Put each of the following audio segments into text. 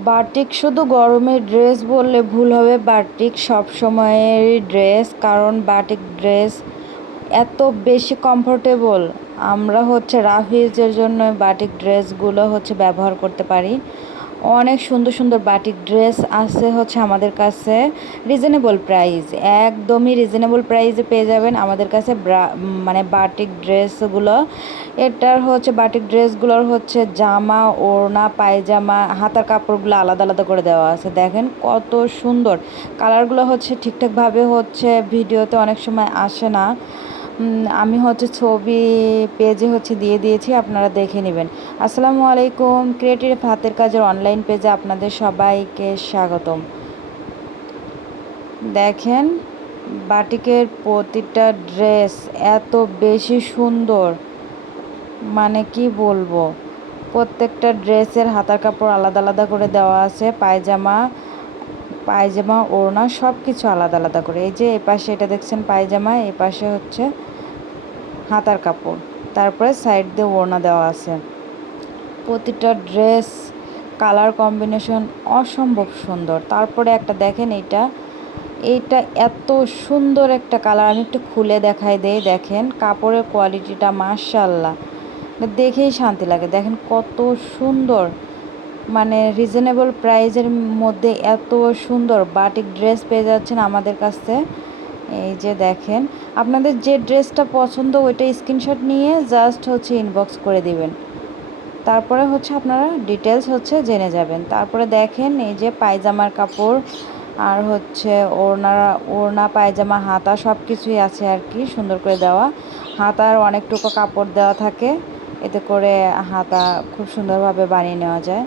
Batik শুধু গরমের dress বললে ভুল হবে, বাটিক সব সময়ের ড্রেস, কারণ বাটিক ড্রেস এত বেশি কমফোর্টেবল আমরা হচ্ছে রাফিজের জন্য বাটিক ড্রেসগুলো হচ্ছে ব্যবহার করতে পারি। অনেক সুন্দর সুন্দর বাটিক ড্রেস আছে হচ্ছে আমাদের কাছে। রিজনেবল প্রাইস একদমই রিজনেবল প্রাইসে পেয়ে যাবেন আমাদের কাছে মানে বাটিক ড্রেসগুলো। এটার হচ্ছে বাটিক ড্রেসগুলোর হচ্ছে জামা, ওড়না, পায়জামা, হাতার কাপড়গুলো আলাদা আলাদা করে দেওয়া আছে। দেখেন কত সুন্দর। কালারগুলো হচ্ছে ঠিকঠাকভাবে হচ্ছে ভিডিওতে অনেক সময় আসে না। আমি হচ্ছে ছবি পেজে হচ্ছে দিয়ে দিয়েছি, আপনারা দেখে নেবেন। আসসালামু আলাইকুম, ক্রিয়েটিভ হাতের কাজের অনলাইন পেজে আপনাদের সবাইকে স্বাগতম। দেখেন, বাটিকের প্রতিটা ড্রেস এত বেশি সুন্দর মানে কি বলব? প্রত্যেকটা ড্রেসের হাতার কাপড় আলাদা আলাদা করে দেওয়া আছে, পায়জামা পায়জামা, ওড়না সব কিছু আলাদা আলাদা করে। এই যে এই পাশে এটা দেখছেন পায়জামা এই পাশে হচ্ছে হাতার কাপড়। তারপরে সাইড দিয়ে ওড়না দেওয়া আছে। প্রতিটা ড্রেস কালার কম্বিনেশন অসম্ভব সুন্দর। তারপরে একটা দেখেন এইটা। এইটা এত সুন্দর একটা কালার আমি একটু খুলে দেখাই দেই, দেখেন। কাপড়ের কোয়ালিটিটা মার্শাল্লাহ দেখেই শান্তি লাগে। দেখেন কত সুন্দর। মানে রিজনেবল প্রাইজের মধ্যে এত সুন্দর। বাটিক ড্রেস পেয়ে যাচ্ছেন আমাদের কাছে। এই যে দেখেন, আপনাদের যে ড্রেসটা পছন্দ ওইটা স্ক্রিনশট নিয়ে জাস্ট হচ্ছে ইনবক্স করে দিবেন। তারপরে হচ্ছে আপনারা ডিটেলস হচ্ছে জেনে যাবেন। তারপরে দেখেন এই যে পায়জামার কাপড় আর হচ্ছে ওড়না ওড়না, পায়জামা, হাতা সব কিছুই আছে আর কি সুন্দর করে দেওয়া। হাতার অনেকটুকু কাপড় দেওয়া থাকে। এতে করে হাতা খুব সুন্দরভাবে বানিয়ে নেওয়া যায়।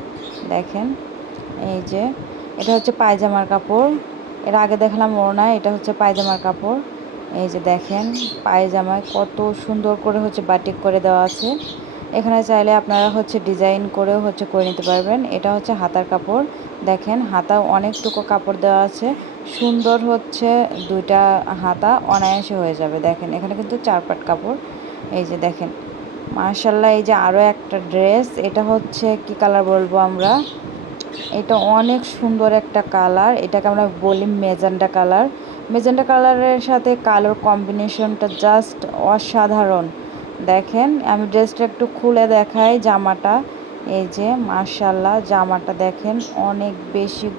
দেখেন, এই যে এটা হচ্ছে পায়জামার কাপড়। এর আগে দেখলাম ওড়না, এটা হচ্ছে পায়জামার কাপড়। এই যে দেখেন, পায়জামায় কত সুন্দর করে হচ্ছে বাটিক করে দেওয়া আছে। এখানে চাইলে আপনারা হচ্ছে ডিজাইন করেও হচ্ছে করে নিতে পারবেন। এটা হচ্ছে হাতার কাপড়। দেখেন হাতা অনেকটুকু কাপড় দেওয়া আছে। সুন্দর হচ্ছে দুইটা হাতা অনায়াসে হয়ে যাবে। দেখেন, এখানে কিন্তু চার পাট কাপড়। এই যে দেখেন মার্শাল্লাহ এই যে আরও একটা ড্রেস এটা হচ্ছে কি কালার বলব আমরা? এটা অনেক সুন্দর একটা কালার। এটাকে আমরা বলি মেজান্ডা কালার। মেজেন্ডা কালারের সাথে কালোর কম্বিনেশনটা জাস্ট অসাধারণ। দেখেন, আমি ড্রেসটা একটু খুলে দেখাই জামাটা। এই যে মার্শাল্লাহ জামাটা দেখেন, অনেক বেশি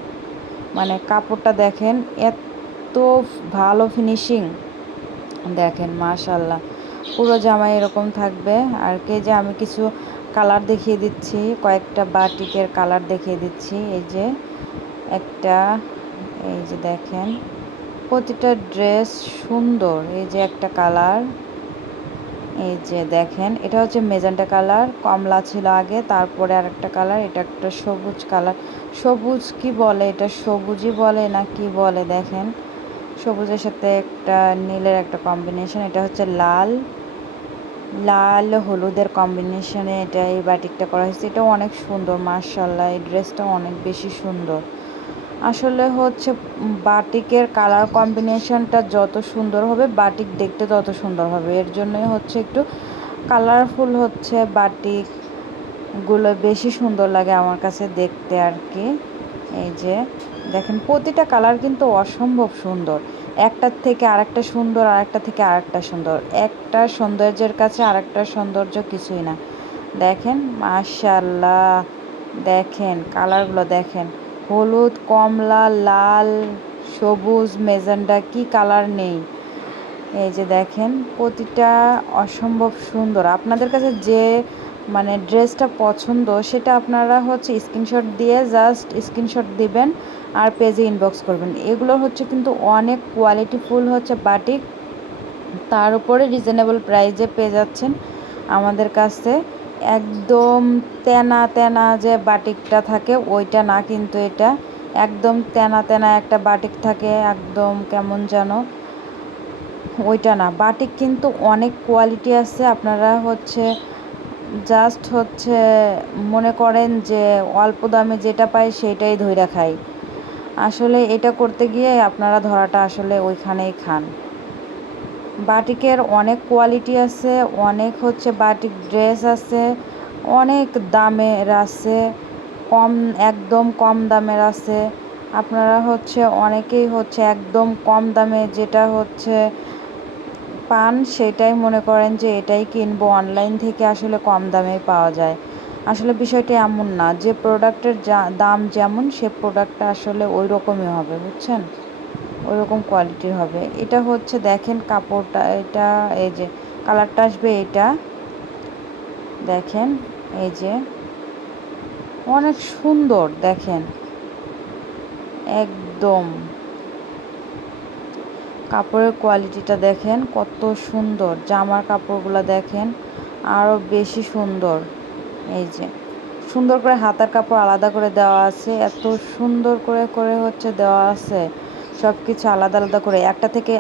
মানে কাপড়টা দেখেন, এত ভালো ফিনিশিং দেখেন মার্শাল্লাহ পুরো জামা এরকম থাকবে। আর কে যে আমি কিছু কালার দেখিয়ে দিচ্ছি, কয়েকটা বাটিকের কালার দেখিয়ে দিচ্ছি, এই যে একটা, এই যে দেখেন, প্রতিটা ড্রেস সুন্দর, এই যে একটা কালার, এই যে দেখেন, এটা হচ্ছে মেজেন্টা কালার, কমলা ছিল আগে, তারপরে আর একটা কালার, এটা একটা সবুজ কালার, সবুজ কি বলে এটা, সবুজই বলে না কি বলে, দেখেন, সবুজের সাথে একটা নীলের একটা কম্বিনেশন এটা হচ্ছে লাল লাল হলুদের কম্বিনেশনে এটা এই বাটিকটা করা হয়েছে। এটাও অনেক সুন্দর মার্শাল্লাহ এই ড্রেসটা অনেক বেশি সুন্দর। আসলে হচ্ছে বাটিকের কালার কম্বিনেশনটা যত সুন্দর হবে, বাটিক দেখতে তত সুন্দর হবে। এর জন্যই হচ্ছে একটু কালারফুল হচ্ছে বাটিকগুলো বেশি সুন্দর লাগে আমার কাছে দেখতে আর কি। এই যে, দেখেন, প্রতিটা কালার কিন্তু অসম্ভব সুন্দর। একটার থেকে আরেকটা সুন্দর, আরেকটা থেকে আরেকটা সুন্দর। একটা সৌন্দর্যের কাছে আরেকটা সৌন্দর্য কিছুই না। দেখেন মাশাল্লাহ দেখেন, কালারগুলো দেখেন। হলুদ, কমলা, লাল, সবুজ মেজেন্ডা কি কালার নেই। এই যে দেখেন, প্রতিটা অসম্ভব সুন্দর। আপনাদের কাছে যে মানে ড্রেসটা পছন্দ, সেটা আপনারা হচ্ছে স্ক্রিনশট দিয়ে জাস্ট স্ক্রিনশট দিবেন আর পেজে ইনবক্স করবেন। এগুলো হচ্ছে কিন্তু অনেক কোয়ালিটিফুল হচ্ছে বাটিক তার উপরে রিজনেবল প্রাইজে পেয়ে যাচ্ছেন আমাদের কাছে। একদম তেনা তেনা যে বাটিকটা থাকে, ওইটা না কিন্তু এটা। একদম তেনা তেনা একটা বাটিক থাকে, একদম কেমন যেন। ওইটা না। বাটিক কিন্তু অনেক কোয়ালিটি আছে। আপনারা হচ্ছে জাস্ট হচ্ছে মনে করেন যে অল্প দামে যেটা পাই সেটাই ধইরা খাই। আসলে এটা করতে গিয়ে আপনারা ধরাটা আসলে ওইখানেই খান। বাটিকের অনেক কোয়ালিটি আছে, অনেক হচ্ছে বাটিক ড্রেস আছে, অনেক দামের আছে, কম, একদম কম দামের আছে। আপনারা হচ্ছে অনেকেই হচ্ছে একদম কম দামে যেটা হচ্ছে পান, সেটাই মনে করেন যে এটাই কিনবো। অনলাইন থেকে আসলে কম দামে পাওয়া যায়। আসলে বিষয়টা এমন না, যে প্রোডাক্টের যা, দাম যেমন, সে প্রোডাক্টটা আসলে ওই রকমই হবে, বুঝছেন? ওই রকম কোয়ালিটির হবে। এটা হচ্ছে, দেখেন কাপড়টা, এটা, এই যে কালারটা আসবে এটা। দেখেন, এই যে, অনেক সুন্দর, দেখেন। একদম। কাপড়ের কোয়ালিটিটা দেখেন, কত সুন্দর। জামার কাপড়গুলো দেখেন আরও বেশি সুন্দর। এই যে, সুন্দর করে হাতার কাপড় আলাদা করে দেওয়া আছে, এত সুন্দর করে করে হচ্ছে দেওয়া আছে। সব কিছু আলাদা আলাদা করে। একটা থেকে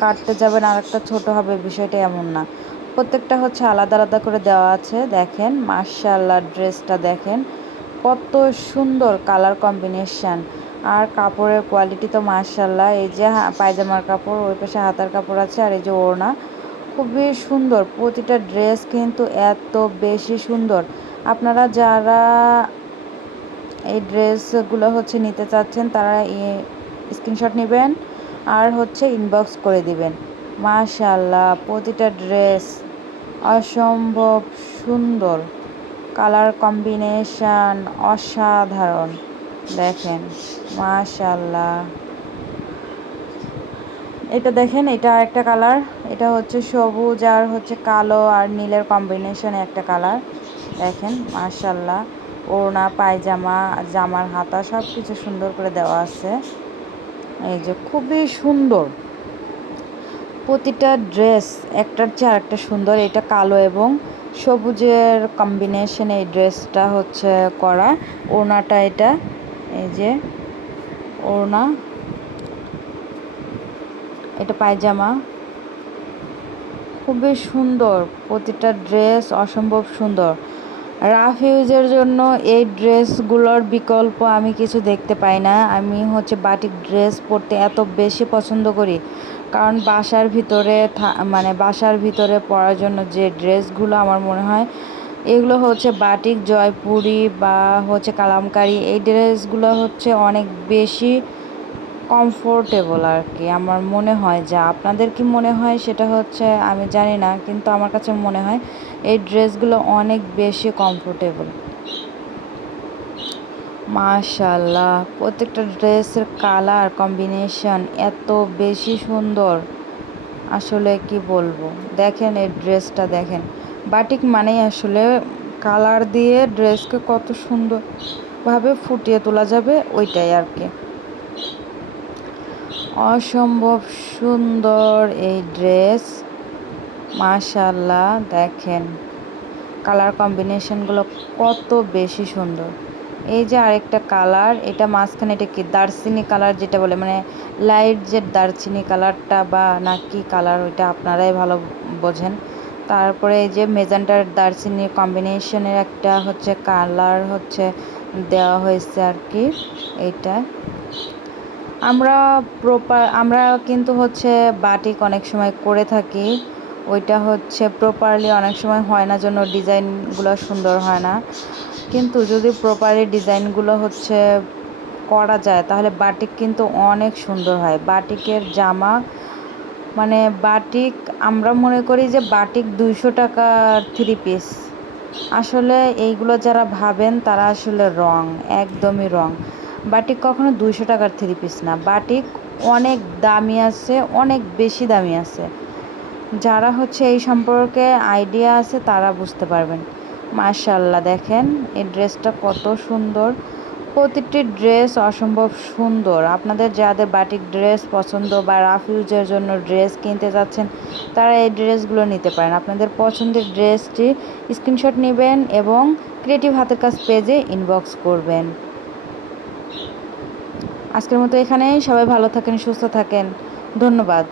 কাটতে যাবেন আর একটা ছোটো হবে, বিষয়টা এমন না। প্রত্যেকটা হচ্ছে আলাদা আলাদা করে দেওয়া আছে, দেখেন মার্শাল্লাহ ড্রেসটা দেখেন। কত সুন্দর কালার কম্বিনেশান আর কাপড়ের কোয়ালিটি তো মার্শাল্লাহ এই যে পায়জামার কাপড়, ওই পাশে হাতার কাপড় আছে আর এই যে ওড়না। খুবই সুন্দর, প্রতিটা ড্রেস কিন্তু এত বেশি সুন্দর। আপনারা যারা এই ড্রেসগুলো হচ্ছে নিতে চাচ্ছেন, তারা স্ক্রিনশট নেবেন আর হচ্ছে ইনবক্স করে দিবেন। মাশাল্লাহ প্রতিটা ড্রেস অসম্ভব সুন্দর। কালার কম্বিনেশান অসাধারণ। দেখেন মাশাল্লাহ এটা দেখেন, এটা একটা কালার। এটা হচ্ছে সবুজ আর হচ্ছে কালো আর নীলের কম্বিনেশনে একটা কালার। দেখেন মাশাল্লাহ ওড়না, পায়জামা, জামার হাতা সব কিছু সুন্দর করে দেওয়া আছে। এই যে খুবই সুন্দর। প্রতিটা ড্রেস, একটার চেয়ে আরেকটা সুন্দর। এটা কালো এবং সবুজের কম্বিনেশনে এই ড্রেসটা হচ্ছে করা। ওড়নাটা এটা এই যে ওড়না, এটা পায়জামা। খুবই সুন্দর, প্রতিটা ড্রেস অসম্ভব সুন্দর। রাফ ইউজের জন্য এই ড্রেসগুলোর বিকল্প আমি কিছু দেখতে পাই না। আমি হচ্ছে বাটিক ড্রেস পরতে এত বেশি পছন্দ করি। কারণ বাসার ভিতরে মানে বাসার ভিতরে পরার জন্য যে ড্রেসগুলো আমার মনে হয় এগুলো হচ্ছে বাটিক, জয়পুরি বা হচ্ছে কালামকারি। এই ড্রেসগুলো হচ্ছে অনেক বেশি কমফোর্টেবল আর কি আমার মনে হয় যা, আপনাদের কি মনে হয় সেটা হচ্ছে আমি জানি না, কিন্তু আমার কাছে মনে হয় এই ড্রেসগুলো অনেক বেশি কমফোর্টেবল মাশাল্লাহ প্রত্যেকটা ড্রেসের কালার কম্বিনেশন এত বেশি সুন্দর। আসলে কি বলব? দেখেন এই ড্রেসটা, দেখেন। বাটিক মানেই আসলে কালার দিয়ে ড্রেসকে কত সুন্দরভাবে ফুটিয়ে তোলা যাবে ওইটাই আর কি। অসম্ভব সুন্দর এই ড্রেস। মাশাল্লাহ দেখেন। কালার কম্বিনেশনগুলো কত বেশি সুন্দর। এই যে আরেকটা কালার, এটা মাঝখানে এটা কি দারচিনি কালার যেটা বলে মানে লাইট যে দারচিনি কালারটা বা না কি কালার, ওইটা আপনারাই ভালো বোঝেন। তারপরে এই যে মেজান্টার দারচিনি কম্বিনেশনের একটা হচ্ছে কালার হচ্ছে দেওয়া হয়েছে আর কি, এইটা। আমরা প্রপার আমরা কিন্তু হচ্ছে বাটিক অনেক সময় করে থাকি, ওইটা হচ্ছে প্রপারলি অনেক সময় হয় না জন্য ডিজাইনগুলো সুন্দর হয় না। কিন্তু যদি প্রপারলি ডিজাইনগুলো হচ্ছে করা যায়, তাহলে বাটিক কিন্তু অনেক সুন্দর হয়। বাটিকের জামা মানে বাটিক, আমরা মনে করি যে বাটিক দুইশো টাকার থ্রি পিস আসলে এইগুলো যারা ভাবেন, তারা আসলে রং, একদমই রং। বাটিক কখনো দুইশো টাকার থ্রি পিস না। বাটিক অনেক দামি আছে, অনেক বেশি দামি আছে। যারা হচ্ছে এই সম্পর্কে আইডিয়া আছে, তারা বুঝতে পারবেন। মার্শাল্লাহ দেখেন এই ড্রেসটা কত সুন্দর। প্রতিটি ড্রেস অসম্ভব সুন্দর। আপনাদের যাদের বাটিক ড্রেস পছন্দ বা রাফ ইউজের জন্য ড্রেস কিনতে যাচ্ছেন, তারা এই ড্রেসগুলো নিতে পারেন। আপনাদের পছন্দের ড্রেসটি স্ক্রিনশট নেবেন এবং ক্রিয়েটিভ হাতের কাজ পেজে ইনবক্স করবেন। আজকের মতো এখানেই। সবাই ভালো থাকেন, সুস্থ থাকেন। ধন্যবাদ।